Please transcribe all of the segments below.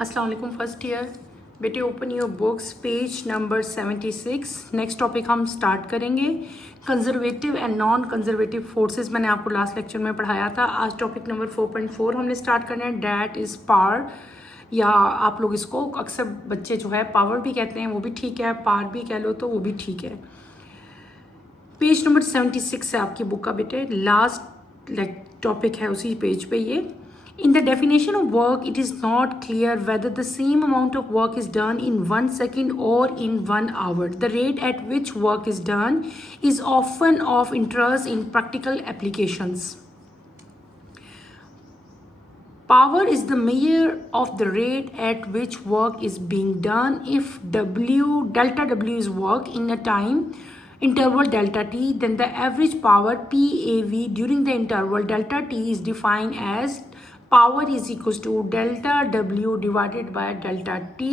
अस्सलाम वालेकुम first year बेटे, open your books page number 76। Next topic हम स्टार्ट करेंगे conservative and non conservative forces. मैंने आपको लास्ट लेक्चर में पढ़ाया था। आज टॉपिक नंबर 4.4 हमने स्टार्ट करना है, डैट इज़ पावर, या आप लोग इसको अक्सर बच्चे जो है पावर भी कहते हैं, वो भी ठीक है, पार भी कह लो तो वो भी ठीक है। पेज नंबर 76 है आपकी बुक का बेटे, लास्ट टॉपिक है उसी पेज पे ये। In the definition of work, it is not clear whether the same amount of work is done in 1 second or in 1 hour. The rate at which work is done is often of interest in practical applications. Power is the measure of the rate at which work is being done. If delta W is work in a time interval delta t, then the average power PAV during the interval delta t is defined as power is equals to delta W divided by delta T.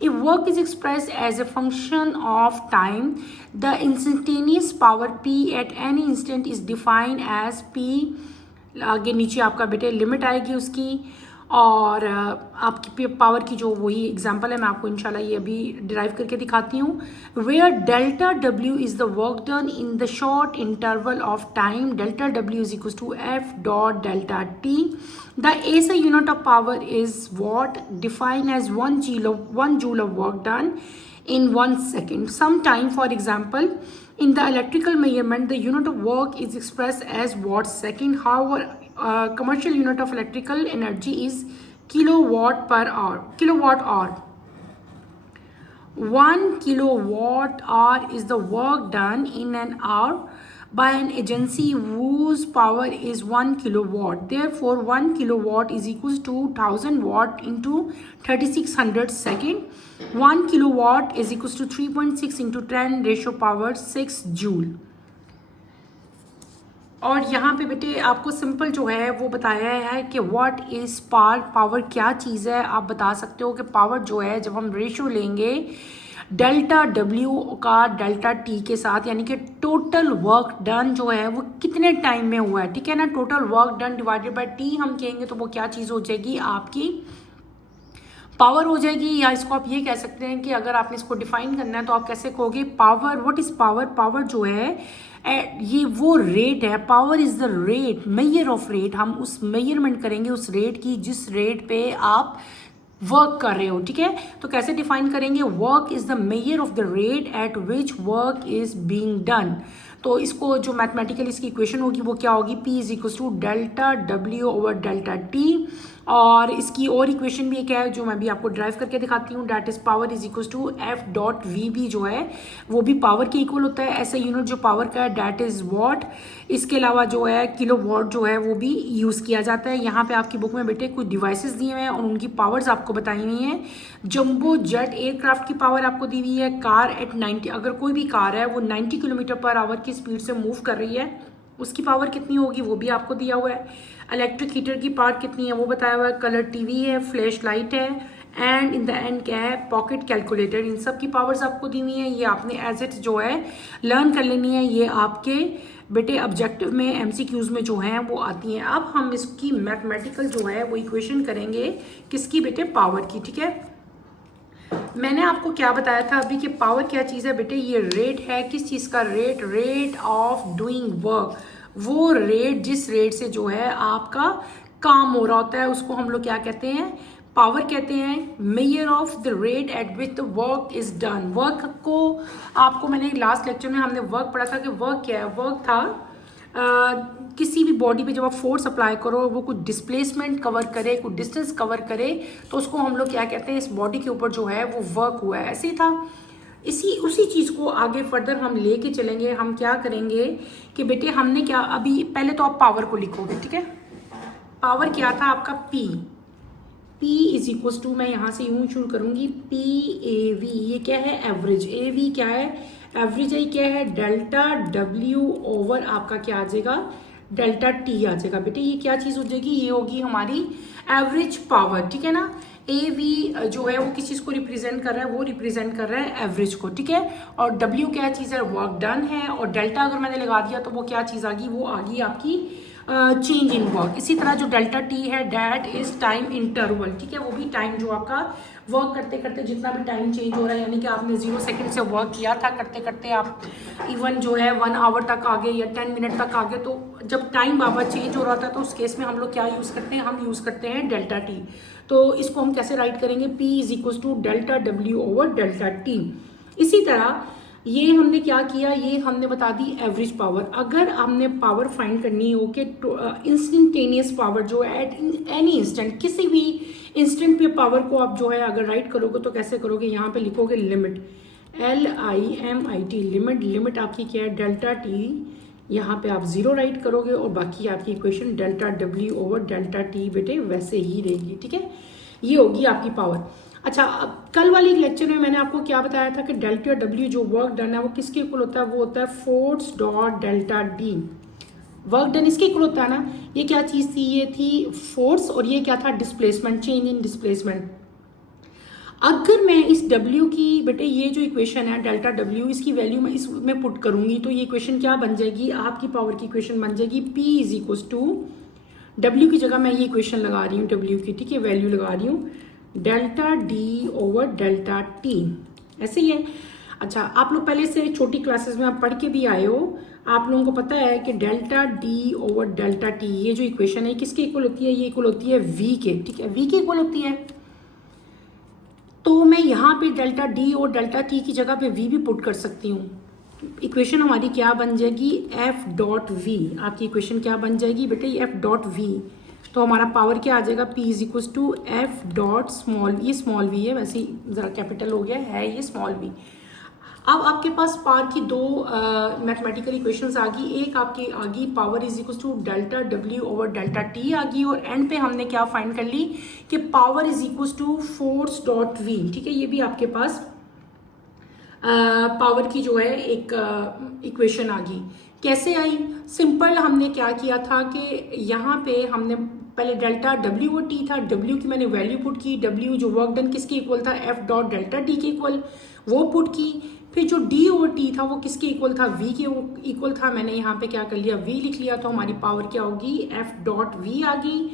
If work is expressed as a function of time, the instantaneous power P at any instant is defined as P, आगे नीचे आपका बेटे limit आएगी उसकी, और आपकी power की जो वही एग्जांपल है मैं आपको इंशाल्लाह ये अभी डिराइव करके दिखाती हूँ। Where delta W is the work done in the short interval of time, delta W is equal to F dot delta T. The SI unit of power is watt, defined as 1 joule of work done in 1 second. Sometime, for example, in the electrical measurement, the unit of work is expressed as watt second. However, commercial unit of electrical energy is kilowatt hour. 1 kilowatt hour is the work done in an hour by an agency whose power is 1 kilowatt. Therefore, 1 kilowatt is equals to 1000 watt into 3600 second. 1 kilowatt is equals to 3.6 into 10 ratio power 6 joule. और यहाँ पे बेटे आपको simple जो है वो बताया है कि व्हाट इज़ पावर क्या चीज़ है। आप बता सकते हो कि पावर जो है जब हम रेशियो लेंगे डेल्टा डब्ल्यू का डेल्टा टी के साथ, यानी कि टोटल वर्क डन जो है वो कितने टाइम में हुआ है, ठीक है ना। Total work done divided by T हम कहेंगे तो वो क्या चीज़ हो जाएगी, आपकी पावर हो जाएगी। या इसको आप ये कह सकते हैं कि अगर आपने इसको डिफाइन करना है तो आप कैसे कहोगे, power, what is power. Power जो है ये वो रेट है, power is the rate, measure of rate. हम उस मेजरमेंट करेंगे उस रेट की जिस रेट पे आप वर्क कर रहे हो, ठीक है। तो कैसे डिफाइन करेंगे, work is the measure of the rate at which work is being done. तो इसको जो मैथमेटिकल इसकी इक्वेशन होगी वो क्या होगी, P is equal to delta W over delta T. और इसकी और इक्वेशन भी एक है जो मैं भी आपको ड्राइव करके दिखाती हूँ, that is power is equal to F dot V भी जो है वो भी पावर के इक्वल होता है। ऐसा यूनिट जो पावर का है डैट इज वॉट। इसके अलावा जो है किलो वॉट जो है वो भी यूज़ किया जाता है। यहाँ पे आपकी बुक में बेटे कुछ डिवाइसेस दिए हुए हैं और उनकी पावर्स आपको बताई हुई हैं। जंबो जेट एयरक्राफ्ट की पावर आपको दी हुई है। कार एट 90, अगर कोई भी कार है वो 90 किलोमीटर पर आवर की स्पीड से मूव कर रही है, उसकी पावर कितनी होगी वो भी आपको दिया हुआ है। इलेक्ट्रिक हीटर की पावर कितनी है वो बताया हुआ है। कलर टीवी है, फ्लैश लाइट है, एंड इन द एंड क्या है, पॉकेट कैलकुलेटर। इन सब की पावर्स आपको दी हुई है। ये आपने एज इट जो है लर्न कर लेनी है। ये आपके बेटे ऑब्जेक्टिव में एमसीक्यूज में जो है वो आती हैं। अब हम इसकी मैथमेटिकल जो है वो इक्वेशन करेंगे किसकी बेटे, पावर की, ठीक है। मैंने आपको क्या बताया था अभी कि पावर क्या चीज़ है बेटे, ये रेट है। किस चीज़ का rate, rate of doing work. वो रेट जिस रेट से जो है आपका काम हो रहा होता है उसको हम लोग क्या कहते हैं, पावर कहते हैं। Measure of the rate at which the work is done. Work को आपको मैंने लास्ट लेक्चर में हमने वर्क पढ़ा था कि वर्क क्या है। वर्क था किसी भी बॉडी पे जब आप फोर्स अप्लाई करो वो कुछ डिस्प्लेसमेंट कवर करे, कुछ डिस्टेंस कवर करे, तो उसको हम लोग क्या कहते हैं, इस बॉडी के ऊपर जो है वो वर्क हुआ है। ऐसे ही था, उसी चीज़ को आगे फर्दर हम लेके चलेंगे। हम क्या करेंगे कि बेटे हमने क्या, अभी पहले तो आप पावर को लिखोगे, ठीक है। पावर क्या था आपका, P इज इक्वल टू, मैं यहाँ से यूं शुरू करूंगी, PAV। ये क्या है, एवरेज। AV क्या है, एवरेज। आई क्या है, डेल्टा W ओवर आपका क्या आ जाएगा, डेल्टा T आ जाएगा। बेटे ये क्या चीज़ हो जाएगी, ये होगी हमारी एवरेज पावर, ठीक है ना। AV जो है वो किस चीज़ को रिप्रेजेंट कर रहा है, वो रिप्रेजेंट कर रहा है एवरेज को, ठीक है। और W क्या चीज़ है, वर्क डन है। और डेल्टा अगर मैंने लगा दिया तो वो क्या चीज़ आ गई, वो आ गई आपकी चेंज इन वर्क। इसी तरह जो डेल्टा टी है दैट इज टाइम इंटरवल, ठीक है, वो भी टाइम जो आपका वर्क करते करते जितना भी टाइम चेंज हो रहा है, यानी कि आपने 0 सेकंड से वर्क किया था, करते करते आप इवन जो है 1 आवर तक आ गए या 10 मिनट तक आ गए, तो जब टाइम बाबा चेंज हो रहा था तो उस केस में हम लोग क्या यूज़ करते हैं, हम यूज़ करते हैं डेल्टा टी। तो इसको हम कैसे राइट करेंगे, P is equal to delta W over delta T. इसी तरह ये हमने क्या किया, ये हमने बता दी एवरेज पावर। अगर हमने पावर फाइंड करनी हो कि इंस्टेंटेनियस पावर जो है एट एनी इंस्टेंट, किसी भी इंस्टेंट पे पावर को आप जो है अगर राइट करोगे तो कैसे करोगे, यहाँ पे लिखोगे लिमिट LIMIT, लिमिट आपकी क्या है डेल्टा टी, यहाँ पे आप 0 राइट करोगे और बाकी आपकी equation delta W over delta T बेटे वैसे ही रहेगी, ठीक है, ये होगी आपकी पावर। अच्छा, अब कल वाली लेक्चर में मैंने आपको क्या बताया था कि डेल्टा डब्ल्यू जो वर्क डन है वो किसके इक्वल होता है, वो होता है force dot delta D. Work done इसके इक्वल होता है ना, ये क्या चीज़ थी, ये थी फोर्स और ये क्या था डिस्प्लेसमेंट, चेंज इन डिस्प्लेसमेंट। अगर मैं इस W की बेटे ये जो इक्वेशन है डेल्टा W, इसकी वैल्यू मैं इसमें पुट करूंगी तो ये इक्वेशन क्या बन जाएगी, आपकी पावर की इक्वेशन बन जाएगी P is equal to W की जगह मैं ये इक्वेशन लगा रही हूँ W की, ठीक है, वैल्यू लगा रही हूँ delta D over delta T, ऐसे ही है। अच्छा, आप लोग पहले से छोटी क्लासेस में आप पढ़ के भी आए हो, आप लोगों को पता है कि delta D over delta T ये जो इक्वेशन है किसके इक्वल होती है, ये इक्वल होती है V के, ठीक है, V के इक्वल होती है। तो मैं यहाँ पे डेल्टा D और डेल्टा T की जगह पे V भी पुट कर सकती हूँ। इक्वेशन हमारी क्या बन जाएगी, F डॉट V, आपकी इक्वेशन क्या बन जाएगी बेटे, F डॉट V। तो हमारा पावर क्या आ जाएगा, P is equal to F dot small, ये स्मॉल v है, वैसे ज़रा कैपिटल हो गया है ये स्मॉल v। अब आपके पास पावर की दो मैथमेटिकल इक्वेशंस आ गई, एक आपकी आ गई power is equal to delta W over delta T आ गई, और एंड पे हमने क्या फाइंड कर ली कि power is equal to force dot V, ठीक है, ये भी आपके पास पावर की जो है एक इक्वेशन आ गई। कैसे आई, सिंपल हमने क्या किया था कि यहाँ पे हमने पहले डेल्टा W और T था, W की मैंने वैल्यू पुट की, W जो वर्क डन किसके इक्वल था, F डॉट डेल्टा D के इक्वल, वो पुट की। फिर जो D और T था वो किसके इक्वल था, V के इक्वल था, मैंने यहाँ पे क्या कर लिया, V लिख लिया, तो हमारी पावर क्या होगी, F डॉट V आ गई।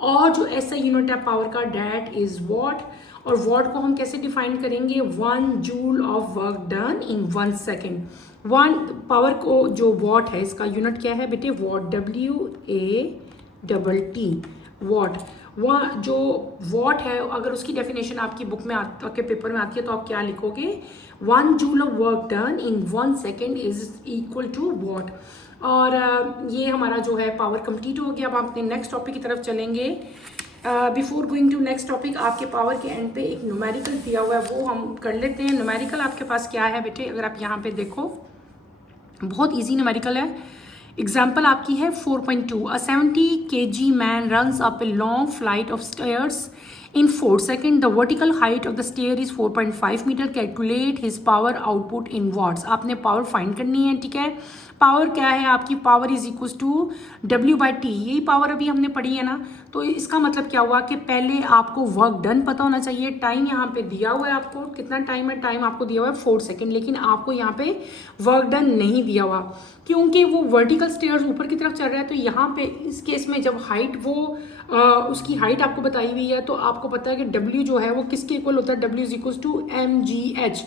और जो ऐसा यूनिट है पावर का डैट इज वॉट, और वॉट को हम कैसे डिफाइन करेंगे, 1 joule of work done in 1 second. One power को जो वॉट है इसका यूनिट क्या है बेटे, वॉट, WAT, वॉट। वह जो वॉट है अगर उसकी डेफिनेशन आपकी बुक में आपके पेपर में आती है तो आप क्या लिखोगे, 1 joule of work done in 1 second is equal to watt. और ये हमारा जो है पावर कंप्लीट हो गया। अब आप अपने नेक्स्ट टॉपिक की तरफ चलेंगे। Before going to next topic, आपके पावर के एंड पे एक न्यूमेरिकल दिया हुआ है, वो हम कर लेते हैं। न्यूमेरिकल आपके पास क्या है बेटे, अगर आप यहाँ पे देखो बहुत इजी न्यूमेरिकल है। एग्जाम्पल आपकी है 4.2, अ 70 kg man runs up a long flight of stairs in 4 seconds. The vertical height of the stair is 4.5 metre. Calculate his power output in watts. आपने पावर फाइंड करनी है, ठीक है। पावर क्या है आपकी, power is equal to W/T, यही power अभी हमने पढ़ी है ना। तो इसका मतलब क्या हुआ कि पहले आपको वर्क डन पता होना चाहिए। टाइम यहाँ पे दिया हुआ है, आपको कितना टाइम है, टाइम आपको दिया हुआ है 4 सेकेंड, लेकिन आपको यहाँ पे वर्क डन नहीं दिया हुआ क्योंकि वो वर्टिकल स्टेयर्स ऊपर की तरफ चल रहा है। तो यहाँ पे इस केस में जब हाइट वो उसकी हाइट आपको बताई हुई है तो आपको पता है कि W जो है वो किसके इक्वल होता है, W is equal to mgh,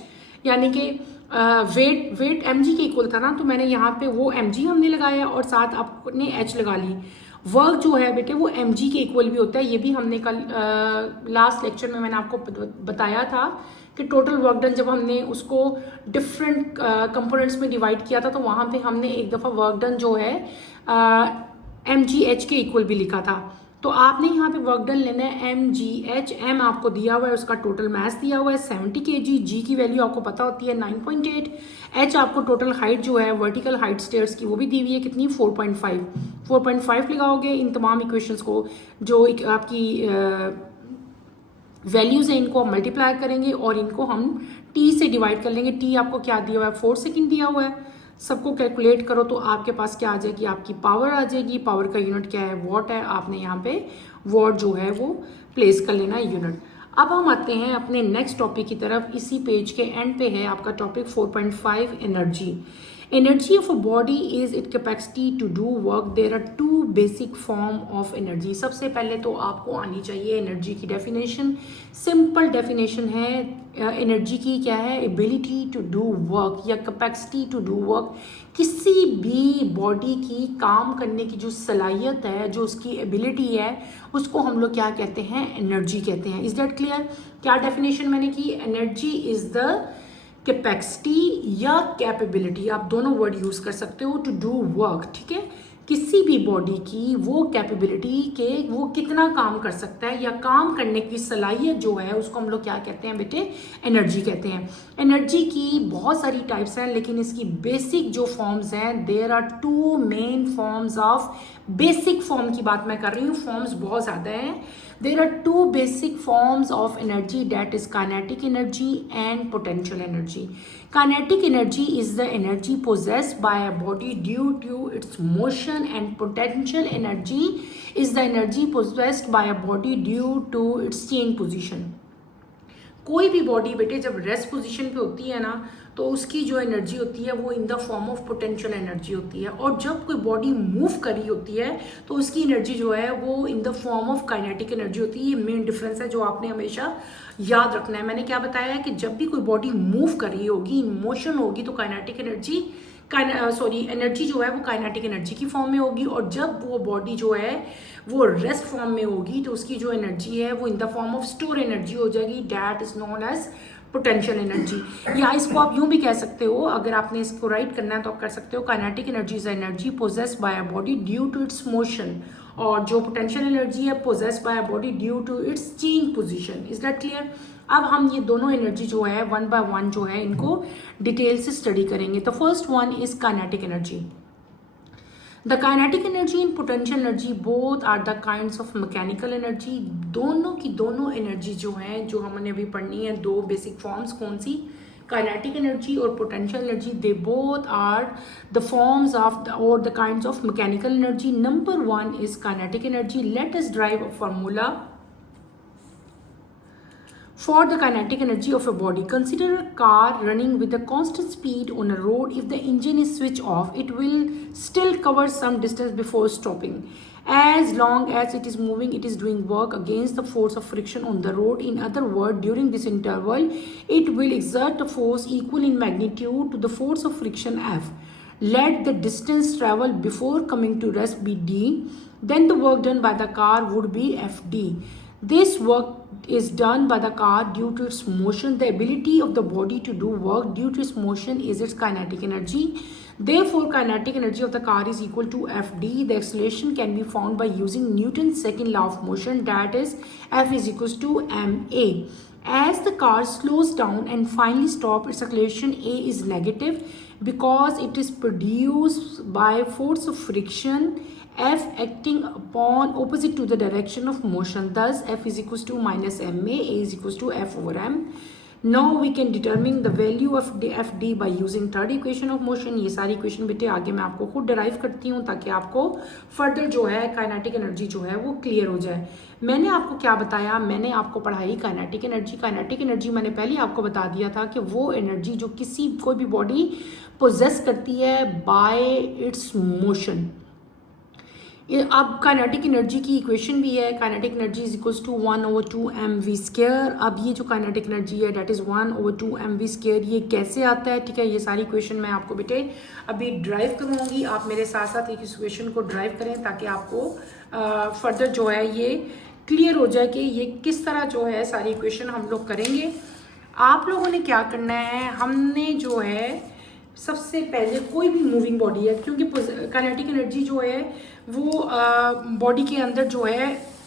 यानी कि वेट mg के इक्वल था ना। तो मैंने यहाँ पे वो mg हमने लगाया और साथ आपने h लगा ली। वर्क जो है बेटे वो mg के इक्वल भी होता है, ये भी हमने कल लास्ट लेक्चर में मैंने आपको बताया था कि टोटल वर्क डन जब हमने उसको डिफरेंट कंपोनेंट्स में डिवाइड किया था तो वहाँ पे हमने एक दफ़ा वर्क डन जो है mgh के इक्वल भी लिखा था। तो आपने यहाँ पे वर्क डन लेना है mgh, m आपको दिया हुआ है, उसका टोटल मास दिया हुआ है 70 kg, g की वैल्यू आपको पता होती है 9.8, h आपको टोटल हाइट जो है वर्टिकल हाइट स्टेयर्स की वो भी दी हुई है कितनी 4.5 लगाओगे इन तमाम इक्वेशंस को, जो आपकी वैल्यूज है इनको हम मल्टीप्लाई करेंगे और इनको हम t से डिवाइड कर लेंगे। t आपको क्या दिया हुआ है 4 सेकेंड दिया हुआ है, सबको कैलकुलेट करो तो आपके पास क्या आ जाएगी, आपकी पावर आ जाएगी। पावर का यूनिट क्या है, वॉट है, आपने यहाँ पे वॉट जो है वो प्लेस कर लेना है यूनिट। अब हम आते हैं अपने नेक्स्ट टॉपिक की तरफ। इसी पेज के एंड पे है आपका topic 4.5 energy. Energy of a body is its capacity to do work. There are two basic form of energy. सबसे पहले तो आपको आनी चाहिए एनर्जी की डेफिनेशन. सिंपल डेफिनेशन है एनर्जी की, क्या है? एबिलिटी टू डू वर्क या कैपेसिटी टू डू वर्क. किसी भी बॉडी की काम करने की जो सलाहियत है, जो उसकी एबिलिटी है, उसको हम लोग क्या कहते हैं? एनर्जी कहते हैं. Is that clear? क्या डेफिनेशन मैंने की? एनर्जी इज द कैपेसिटी या कैपेबिलिटी, आप दोनों वर्ड यूज कर सकते हो, टू डू वर्क. ठीक है, किसी भी बॉडी की वो कैपेबिलिटी के वो कितना काम कर सकता है या काम करने की सलाहियत जो है उसको हम लोग क्या कहते हैं बेटे? एनर्जी कहते हैं. एनर्जी की बहुत सारी टाइप्स हैं, लेकिन इसकी बेसिक जो फॉर्म्स हैं, there are two main forms of. Basic form की बात मैं कर रही हूँ, फॉर्म्स बहुत ज़्यादा हैं. There are two basic forms of energy, that is kinetic energy and potential energy. Kinetic energy is the energy possessed by a body due to its motion, and potential energy is the energy possessed by a body due to its change position. कोई भी body बेटे जब rest position पे होती है ना, तो उसकी जो एनर्जी होती है वो in the form of potential energy होती है. और जब कोई बॉडी मूव कर रही होती है तो उसकी एनर्जी जो है वो in the form of kinetic energy होती है. ये मेन डिफरेंस है जो आपने हमेशा याद रखना है. मैंने क्या बताया है कि जब भी कोई बॉडी मूव कर रही होगी, इन मोशन होगी, तो काइनेटिक एनर्जी एनर्जी जो है वो काइनेटिक एनर्जी की फॉर्म में होगी. और जब वो बॉडी जो है वो रेस्ट फॉर्म में होगी तो उसकी जो एनर्जी है वो in the form of store energy हो जाएगी. That is known as potential energy. या इसको आप यूं भी कह सकते हो, अगर आपने इसको राइट करना है तो आप कर सकते हो, kinetic energy is energy possessed by a body due to its motion. और जो पोटेंशियल एनर्जी है possessed by a body due to its change position. Is that clear? अब हम ये दोनों एनर्जी जो है वन बाय वन जो है इनको डिटेल से स्टडी करेंगे. The first one is kinetic energy. The kinetic energy and potential energy both are the kinds of mechanical energy. दोनों की दोनों एनर्जी जो है, जो हमने अभी पढ़नी है, दो बेसिक फॉर्म्स कौन सी? काइनेटिक एनर्जी और potential energy. They both are the forms of और the kinds of mechanical energy. Number one is kinetic energy. Let us drive a formula for the kinetic energy of a body. Consider a car running with a constant speed on a road. If the engine is switched off, it will still cover some distance before stopping. As long as it is moving, it is doing work against the force of friction on the road. In other words, during this interval, it will exert a force equal in magnitude to the force of friction F. Let the distance traveled before coming to rest be d. Then the work done by the car would be Fd. This work is done by the car due to its motion. The ability of the body to do work due to its motion is its kinetic energy. Therefore, kinetic energy of the car is equal to Fd. The acceleration can be found by using Newton's second law of motion, that is F is equals to ma. As the car slows down and finally stops, its acceleration a is negative because it is produced by force of friction F acting upon opposite to the direction of motion. Thus, F is equals to minus ma, a is equals to F over m. Now we can determine the value of Fd by using third equation of motion. ये सारी equation बेटे आगे मैं आपको खुद derive करती हूँ ताकि आपको फर्दर जो है काइनेटिक एनर्जी जो है वो क्लियर हो जाए. मैंने आपको क्या बताया? मैंने आपको पढ़ाई काइनेटिक एनर्जी. काइनेटिक एनर्जी मैंने पहले आपको बता दिया था कि वो एनर्जी जो कोई भी बॉडी पोजेस करती है बाय इट्स मोशन. अब काइनेटिक एनर्जी की इक्वेशन भी है. Kinetic energy is equals to 1/2 mv square. अब ये जो काइनेटिक एनर्जी है डेट इज़ 1/2 mv स्क्वायर. ये कैसे आता है? ठीक है, ये सारी इक्वेशन मैं आपको बेटे अभी ड्राइव करूँगी. आप मेरे साथ साथ एक इक्वेशन को ड्राइव करें ताकि आपको फर्दर जो है ये क्लियर हो जाए कि ये किस तरह जो है सारी इक्वेशन हम लोग करेंगे. आप लोगों ने क्या करना है, हमने जो है सबसे पहले कोई भी मूविंग बॉडी है, क्योंकि काइनेटिक एनर्जी जो है वो बॉडी के अंदर जो है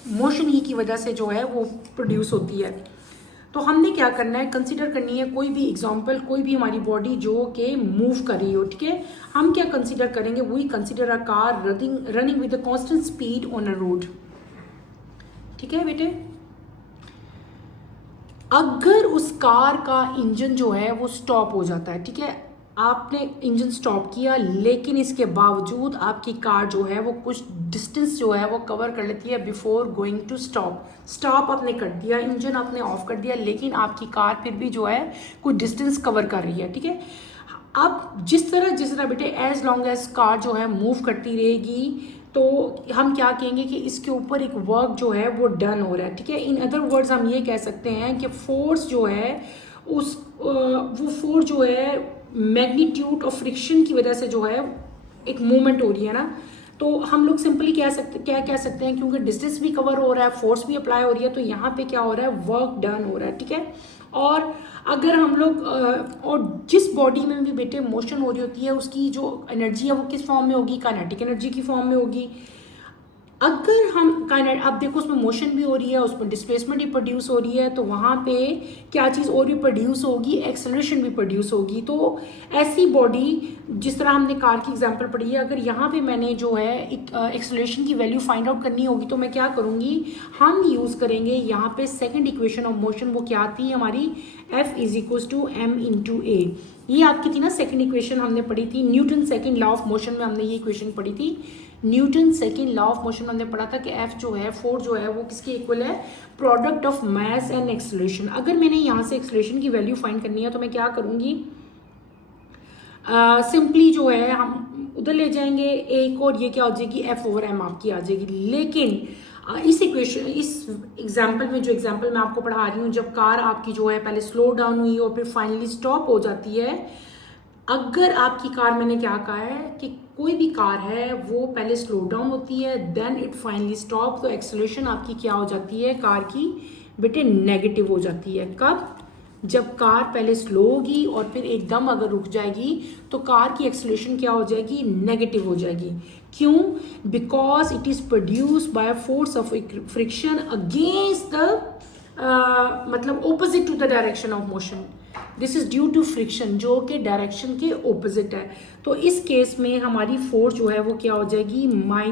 मोशन ही की वजह से जो है वो प्रोड्यूस होती है. तो हमने क्या करना है, कंसीडर करनी है कोई भी एग्जांपल, कोई भी हमारी बॉडी जो कि मूव कर रही हो. ठीक है, हम क्या कंसीडर करेंगे? We consider a car running with a constant speed on a road. ठीक है बेटे, अगर उस कार का इंजन जो है वो स्टॉप हो जाता है, ठीक है, आपने इंजन स्टॉप किया, लेकिन इसके बावजूद आपकी कार जो है वो कुछ डिस्टेंस जो है वो कवर कर लेती है बिफोर गोइंग टू स्टॉप आपने कर दिया, इंजन आपने ऑफ कर दिया, लेकिन आपकी कार फिर भी जो है कुछ डिस्टेंस कवर कर रही है. ठीक है, अब जिस तरह बेटे एज लॉन्ग एज कार जो है मूव करती रहेगी, तो हम क्या कहेंगे कि इसके ऊपर एक वर्क जो है वो डन हो रहा है, ठीक है। इन अदर वर्ड्स हम ये कह सकते हैं कि फोर्स जो है वो फोर्स जो है मैग्नीट्यूड ऑफ फ्रिक्शन की वजह से जो है एक मूवमेंट हो रही है ना, तो हम लोग सिंपली क्या कह सकते हैं, क्योंकि डिस्टेंस भी कवर हो रहा है, फोर्स भी अप्लाई हो रही है, तो यहाँ पे क्या हो रहा है, वर्क डन हो रहा है, ठीक है। और अगर हम लोग और जिस बॉडी में भी बेटे मोशन हो रही होती है, उसकी जो एनर्जी है वो किस फॉर्म में होगी, काइनेटिक एनर्जी की फॉर्म में होगी। अगर हम काइनेट, अब देखो उसमें मोशन भी हो रही है, उसमें डिस्प्लेसमेंट भी प्रोड्यूस हो रही है, तो वहाँ पे क्या चीज़ और भी प्रोड्यूस होगी, एक्सेलरेशन भी प्रोड्यूस होगी। तो ऐसी बॉडी, जिस तरह हमने कार की एग्जांपल पढ़ी है, अगर यहाँ पे मैंने जो है एक्सेलरेशन की वैल्यू फाइंड आउट करनी होगी, तो मैं क्या करूँगी, हम यूज़ करेंगे यहाँ पे सेकेंड इक्वेशन ऑफ मोशन। वो क्या आती है हमारी, F = m/a। ये आपकी थी ना सेकेंड इक्वेशन, हमने पढ़ी थी Newton second law of motion में, हमने ये इक्वेशन पढ़ी थी। Newton second law of motion में हमने पढ़ा था कि F जो है, फोर्स जो है वो किसके इक्वल है, product of mass and acceleration. अगर मैंने यहाँ से एक्सेलरेशन की वैल्यू फाइंड करनी है, तो मैं क्या करूँगी, सिंपली जो है हम उधर ले जाएंगे एक, और ये क्या हो जाएगी, F/m आपकी आ जाएगी। लेकिन इस इक्वेशन, इस एग्जाम्पल में, जो एग्जाम्पल मैं आपको पढ़ा रही हूँ, जब कार आपकी जो है पहले स्लो डाउन हुई और फिर फाइनली स्टॉप हो जाती है, अगर आपकी कार, मैंने क्या कहा है कि कोई भी कार है वो पहले स्लो डाउन होती है, देन इट फाइनली स्टॉप, तो एक्सेलरेशन आपकी क्या हो जाती है, कार की बेटे नेगेटिव हो जाती है। कब, जब कार पहले स्लो होगी और फिर एकदम अगर रुक जाएगी, तो कार की एक्सेलरेशन क्या हो जाएगी, नेगेटिव हो जाएगी। क्यों, because it is produced by force of friction against the मतलब opposite to the direction of motion. This is due to friction, जो कि डायरेक्शन के ऑपोजिट है। तो इस केस में हमारी फोर्स जो है वो क्या हो जाएगी, -ma,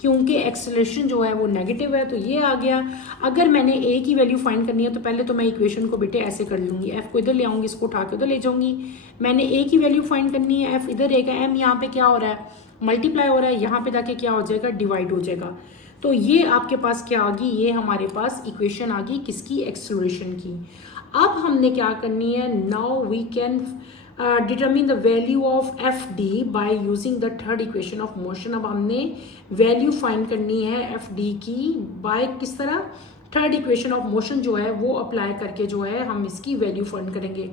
क्योंकि एक्सेलरेशन जो है वो नेगेटिव है, तो ये आ गया। अगर मैंने ए की वैल्यू फाइंड करनी है, तो पहले तो मैं इक्वेशन को बेटे ऐसे कर लूँगी, एफ को इधर ले आऊँगी, इसको उठा के उधर ले जाऊँगी। मैंने ए की वैल्यू फाइंड करनी है, एफ इधर रहेगा, एम यहाँ पे क्या हो रहा है, मल्टीप्लाई हो रहा है, यहाँ पे जाके क्या हो जाएगा, डिवाइड हो जाएगा। तो ये आपके पास क्या आ गई, ये हमारे पास इक्वेशन आ गई किसकी, एक्सेलरेशन की। अब हमने क्या करनी है, now we can determine the value of F D by using the third equation of motion. अब हमने वैल्यू फाइंड करनी है एफ डी की बाय किस तरह, थर्ड इक्वेशन ऑफ मोशन जो है वो अप्लाई करके जो है हम इसकी वैल्यू फाइंड करेंगे।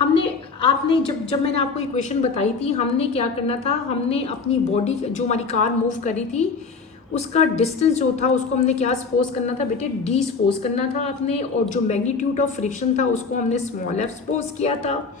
आपने जब मैंने आपको इक्वेशन बताई थी, हमने क्या करना था, हमने अपनी बॉडी, जो हमारी कार मूव कर रही थी, उसका डिस्टेंस जो था उसको हमने क्या सपोज करना था बेटे, डी सपोज करना था आपने, और जो मैग्नीट्यूड ऑफ फ्रिक्शन था उसको हमने स्मॉल एफ सपोज किया था,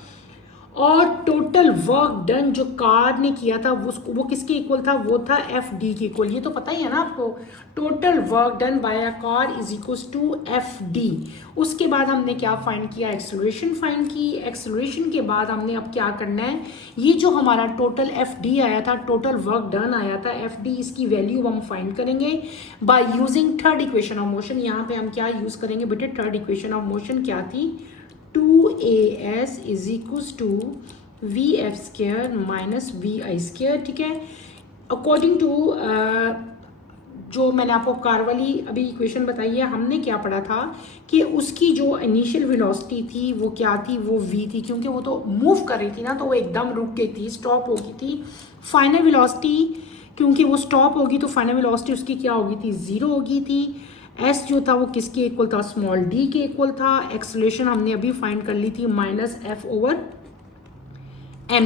और टोटल वर्क डन जो कार ने किया था वो किसके इक्वल था, वो था एफ डी के इक्वल। ये तो पता ही है ना आपको, total work done by a car is equals to F D. उसके बाद हमने क्या फाइंड किया, एक्सेलरेशन फाइंड की। एक्सेलरेशन के बाद हमने अब क्या करना है, ये जो हमारा टोटल एफ डी आया था, टोटल वर्क डन आया था एफ डी, इसकी वैल्यू हम फाइंड करेंगे by using third equation of motion. यहाँ पे हम क्या यूज करेंगे बेटे, थर्ड इक्वेशन ऑफ मोशन क्या थी, 2as is equals to vf² minus vi², ठीक है। अकॉर्डिंग टू जो मैंने आपको कार वाली अभी इक्वेशन बताई है, हमने क्या पढ़ा था कि उसकी जो इनिशियल वेलोसिटी थी वो क्या थी, वो v थी, क्योंकि वो तो मूव कर रही थी ना, तो वो एकदम रुक गई थी, स्टॉप हो गई थी। फाइनल वेलोसिटी, क्योंकि वो स्टॉप होगी तो फाइनल वेलोसिटी उसकी क्या होगी थी, 0 होगी थी। एस जो था वो किसके इक्वल था, स्मॉल डी के इक्वल था। एक्सेलरेशन हमने अभी फाइंड कर ली थी, -f/m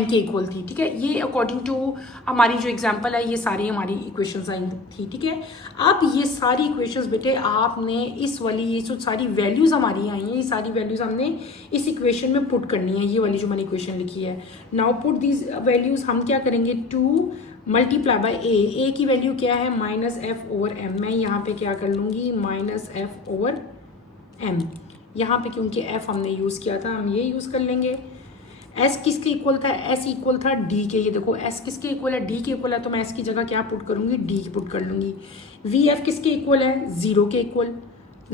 के इक्वल थी, ठीक है। ये अकॉर्डिंग टू हमारी जो एग्जांपल है, ये सारी हमारी इक्वेशंस आई थी, ठीक है। अब ये सारी इक्वेशंस बेटे आपने इस वाली, ये जो सारी वैल्यूज हमारी आई हैं, ये सारी वैल्यूज हमने इस इक्वेशन में पुट करनी है, ये वाली जो मैंने इक्वेशन लिखी है। नाउ पुट दीज वैल्यूज, हम क्या करेंगे, 2 मल्टीप्लाई बाय ए की वैल्यू क्या है, -f/m। मैं यहाँ पे क्या कर लूँगी, -f/m। यहाँ पे क्योंकि f हमने यूज़ किया था, हम ये यूज़ कर लेंगे। s किसके इक्वल था, s इक्वल था d के। ये देखो s किसके इक्वल है, d के इक्वल है, तो मैं s की जगह क्या पुट करूँगी, d पुट कर लूँगी। vf किसके इक्वल है, 0 के इक्वल,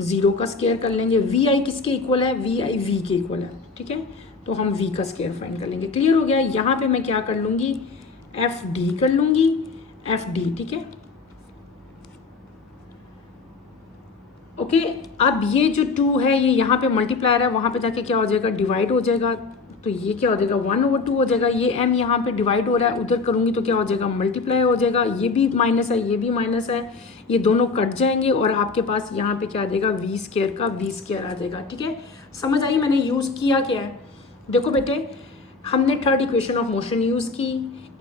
0 का स्क्वायर कर लेंगे। vi किसके इक्वल है, vi v के इक्वल है, ठीक है। तो हम v का स्क्वायर फाइंड कर लेंगे। क्लियर हो गया। यहाँ पे मैं क्या कर लूँगी, एफ डी कर लूंगी, एफ डी, ठीक है। ओके, अब ये जो 2 है ये यहाँ पे मल्टीप्लायर है, वहाँ पे जाके क्या हो जाएगा, डिवाइड हो जाएगा। तो ये क्या हो जाएगा 1/2 हो जाएगा। ये m यहाँ पे डिवाइड हो रहा है, उधर करूँगी तो क्या हो जाएगा मल्टीप्लाई हो जाएगा। ये भी माइनस है, ये भी माइनस है, ये दोनों कट जाएंगे और आपके पास यहाँ पे क्या आ जाएगा v² का v² आ जाएगा। ठीक है, समझ आई मैंने यूज़ किया क्या है। देखो बेटे, हमने third equation of motion use की,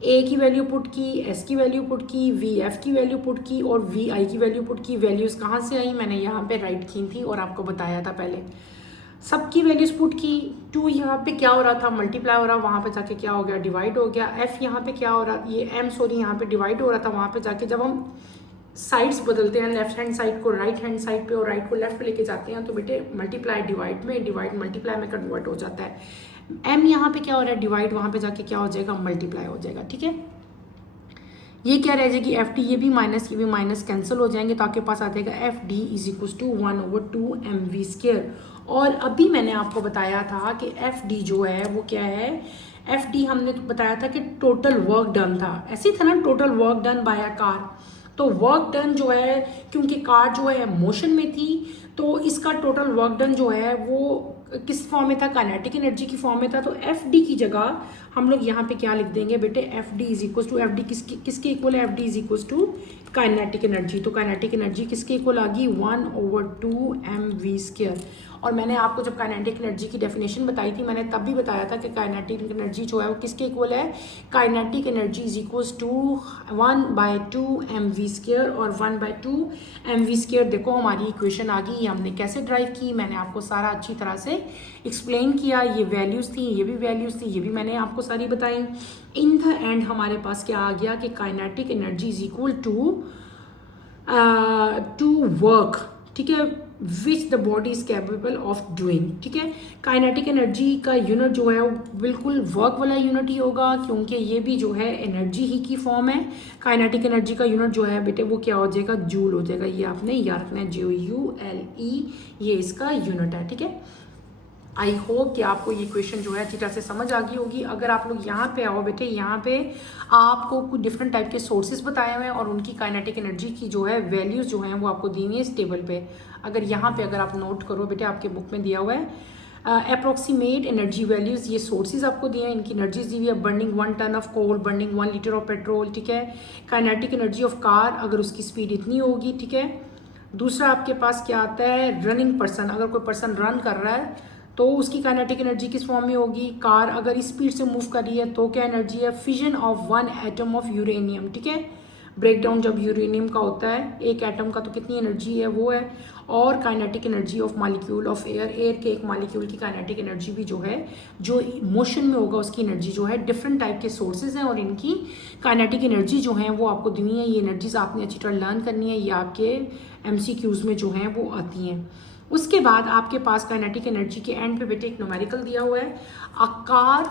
a की वैल्यू पुट की, s की वैल्यू पुट की, vf की वैल्यू पुट की और vi की वैल्यू पुट की। वैल्यूज़ कहाँ से आई, मैंने यहाँ पे राइट की थी और आपको बताया था पहले। सबकी वैल्यूज पुट की। 2 यहाँ पे क्या हो रहा था मल्टीप्लाई हो रहा, वहाँ पे जाके क्या हो गया डिवाइड हो गया। f यहाँ पे क्या हो रहा, ये m सॉरी यहाँ पे डिवाइड हो रहा था, वहाँ पे जाके जब हम साइड्स बदलते हैं, लेफ्ट हैंड साइड को राइट हैंड साइड पे और राइट को लेफ्ट पे लेके जाते हैं, तो बेटे मल्टीप्लाई डिवाइड में, डिवाइड मल्टीप्लाई में कन्वर्ट हो जाता है। m यहाँ पे क्या हो रहा है डिवाइड, वहाँ पे जाके क्या हो जाएगा मल्टीप्लाई हो जाएगा। ठीक है, ये क्या रह जाएगी एफ डी, ये भी माइनस कैंसिल हो जाएंगे, तो आपके पास आ जाएगा F D is equal to 1/2 mv²। और अभी मैंने आपको बताया था कि एफ डी जो है वो क्या है, एफ डी हमने तो बताया था कि टोटल वर्क डन था, ऐसे ही था ना, total work done by a car. तो वर्क डन जो है, क्योंकि कार जो है मोशन में थी, तो इसका टोटल वर्क डन जो है वो किस फॉर्म में था, काइनेटिक एनर्जी की फॉर्म में था। तो एफ डी की जगह हम लोग यहाँ पे क्या लिख देंगे बेटे, F D is equal to, F D किसके इक्वल है, F D is equal to kinetic energy. तो काइनेटिक एनर्जी किसके इक्वल आ गई 1/2 mv²। और मैंने आपको जब काइनेटिक एनर्जी की डेफिनेशन बताई थी, मैंने तब भी बताया था कि काइनेटिक एनर्जी जो है वो किसके इक्वल है, kinetic energy is equal to 1/2 mv² और 1/2 mv²। देखो हमारी इक्वेशन आ गई, हमने कैसे ड्राइव की, मैंने आपको सारा अच्छी तरह से एक्सप्लेन किया। ये वैल्यूज थी, ये भी वैल्यूज थी, ये भी मैंने आपको सारी बताई। इन द एंड हमारे पास क्या आ गया कि kinetic energy is equal to work, ठीक है, which the body is capable of doing. ठीक है, काइनेटिक एनर्जी का यूनिट जो है वो बिल्कुल वर्क वाला यूनिट ही होगा, क्योंकि ये भी जो है एनर्जी ही की फॉर्म है। काइनेटिक एनर्जी का यूनिट जो है बेटे वो क्या हो जाएगा, जूल हो जाएगा। ये आपने याद रखना है, JULE, ये इसका यूनिट है। ठीक है, आई होप कि आपको ये क्वेश्चन जो है अच्छी तरह से समझ आ गई होगी। अगर आप लोग यहाँ पे आओ बेटे, यहाँ पे आपको कुछ डिफरेंट टाइप के सोर्सेज बताए हुए हैं और उनकी काइनेटिक एनर्जी की जो है वैल्यूज जो हैं वो आपको दी हुई है इस टेबल पे। अगर यहाँ पे अगर आप नोट करो बेटे, आपके बुक में दिया हुआ है अप्रोक्सीमेट एनर्जी वैल्यूज, ये सोर्सेज आपको दिए हैं, इनकी एनर्जीज दी हुई है। Burning 1 ton of coal, burning 1 litre of petrol. ठीक है, काइनेटिक एनर्जी ऑफ कार, अगर उसकी स्पीड इतनी होगी। ठीक है, दूसरा आपके पास क्या आता है, रनिंग पर्सन, अगर कोई पर्सन रन कर रहा है तो उसकी काइनेटिक एनर्जी किस फॉर्म में होगी। कार अगर इस स्पीड से मूव कर रही है तो क्या एनर्जी है, fission of 1 atom of uranium. ठीक है, ब्रेकडाउन जब यूरेनियम का होता है एक एटम का, तो कितनी एनर्जी है वो है। और kinetic energy of molecule of air, air के एक मॉलिक्यूल की काइनेटिक एनर्जी भी जो है, जो मोशन में होगा उसकी एनर्जी जो है। डिफरेंट टाइप के सोर्सेज हैं और इनकी काइनेटिक एनर्जी जो है वो आपको दी है। ये एनर्जीज आपने अच्छी तरह लर्न करनी है, ये आपके MCQs में जो हैं वो आती हैं। उसके बाद आपके पास काइनेटिक एनर्जी के एंड पे बेटे एक न्यूमेरिकल दिया हुआ है, अ कार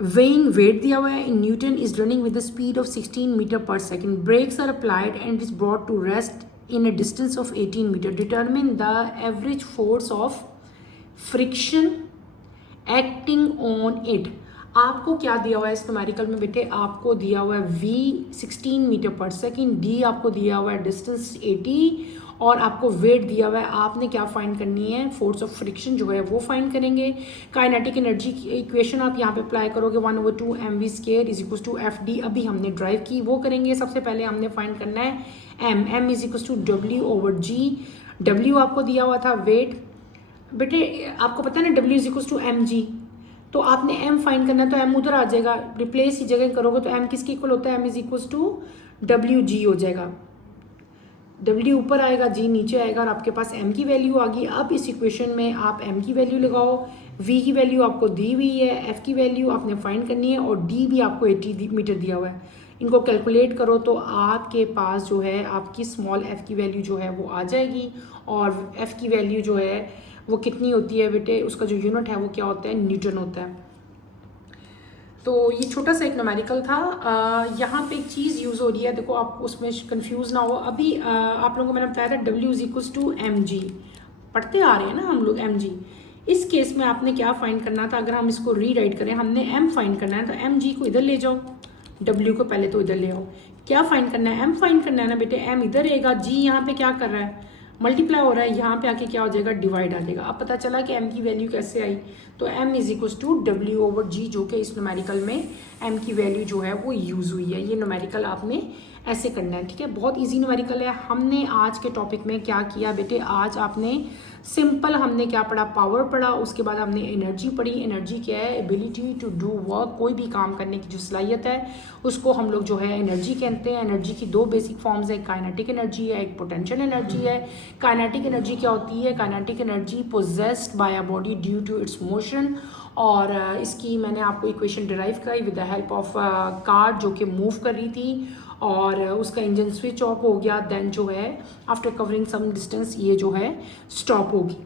weighing वेट दिया हुआ है in newton is running with the speed of 16 metre per second, brakes are applied and is brought to rest in a distance of 18 metre, determine the average force of friction acting on it. आपको क्या दिया हुआ है इस numerical में बेटे, आपको दिया हुआ है v 16 metre per second, d आपको दिया हुआ है डिस्टेंस 80 और आपको वेट दिया हुआ है। आपने क्या फाइंड करनी है, फोर्स ऑफ फ्रिक्शन जो है वो फाइंड करेंगे। काइनेटिक एनर्जी की इक्वेशन आप यहाँ पे अप्लाई करोगे 1/2 mv² is equal to F D, अभी हमने ड्राइव की वो करेंगे। सबसे पहले हमने फाइंड करना है m is equal to W/g। W आपको दिया हुआ था वेट, बेटे आपको पता है ना W is equal to mg, तो आपने m फाइंड करना है, तो m उधर आ जाएगा, रिप्लेस की जगह करोगे तो m किसके इक्वल होता है, m is equal to WG हो जाएगा। W ऊपर आएगा, G नीचे आएगा और आपके पास m की वैल्यू आ गई। अब इस इक्वेशन में आप m की वैल्यू लगाओ, v की वैल्यू आपको दी हुई है, f की वैल्यू आपने फाइंड करनी है और d भी आपको 80 मीटर दिया हुआ है। इनको कैलकुलेट करो तो आपके पास जो है आपकी स्मॉल f की वैल्यू जो है वो आ जाएगी। और f की वैल्यू जो है वो कितनी होती है बेटे, उसका जो यूनिट है वो क्या होता है, न्यूटन होता है। तो ये छोटा सा एक न्यूमेरिकल था। यहाँ पे एक चीज़ यूज़ हो रही है, देखो आप उसमें कंफ्यूज ना हो। अभी आप लोगों को मैंने बताया था W is equal to mg, पढ़ते आ रहे हैं ना हम लोग mg। इस केस में आपने क्या फाइंड करना था, अगर हम इसको रीराइट करें, हमने m फाइंड करना है, तो mg को इधर ले जाओ, W को पहले तो इधर ले आओ। क्या फाइंड करना है, m फाइंड करना है ना बेटे, m इधर रहेगा, g यहाँ पे क्या कर रहा है, मल्टीप्लाई हो रहा है, यहाँ पे आके क्या हो जाएगा, डिवाइड आ जाएगा। अब पता चला कि m की वैल्यू कैसे आई, तो m is equal to W/G, जो कि इस न्यूमेरिकल में m की वैल्यू जो है वो यूज हुई है। ये न्यूमेरिकल आपने ऐसे करना है, ठीक है। बहुत इजी न्यूमेरिकल है। हमने आज के टॉपिक में क्या किया बेटे, आज आपने सिंपल हमने क्या पढ़ा, पावर पढ़ा, उसके बाद हमने एनर्जी पढ़ी। एनर्जी क्या है, एबिलिटी टू डू वर्क, कोई भी काम करने की जो सलाहियत है उसको हम लोग जो है एनर्जी कहते हैं। एनर्जी की दो बेसिक फॉर्म्स है, काइनेटिक एनर्जी है, एक पोटेंशियल एनर्जी है। काइनेटिक एनर्जी क्या होती है, kinetic energy possessed by a body due to its motion, और इसकी मैंने आपको इक्वेशन डिराइव कराई with the help of car जो कि मूव कर रही थी, और उसका इंजन स्विच ऑफ हो गया, देन जो है आफ्टर कवरिंग सम डिस्टेंस ये जो है स्टॉप होगी।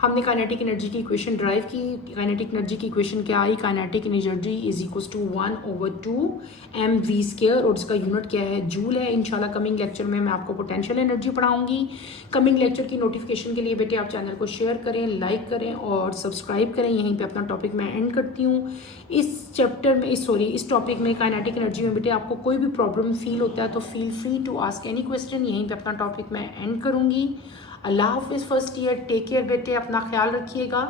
हमने काइनेटिक एनर्जी की इक्वेशन ड्राइव की। काइनेटिक एनर्जी की इक्वेशन क्या आई, kinetic energy is equal to 1/2 mv², और उसका यूनिट क्या है, जूल है। इंशाल्लाह कमिंग लेक्चर में मैं आपको पोटेंशियल एनर्जी पढ़ाऊंगी। कमिंग लेक्चर की नोटिफिकेशन के लिए बेटे आप चैनल को शेयर करें, लाइक करें और सब्सक्राइब करें। यहीं पे अपना टॉपिक मैं एंड करती हूँ। इस चैप्टर में इस टॉपिक में काइनेटिक एनर्जी में बेटे आपको कोई भी प्रॉब्लम फील होता है तो feel free to ask any question. यहीं पे अपना टॉपिक मैं एंड करूँगी। अल्लाह हाफिज़ फर्स्ट ईयर, टेक केयर बेटे, अपना ख्याल रखिएगा।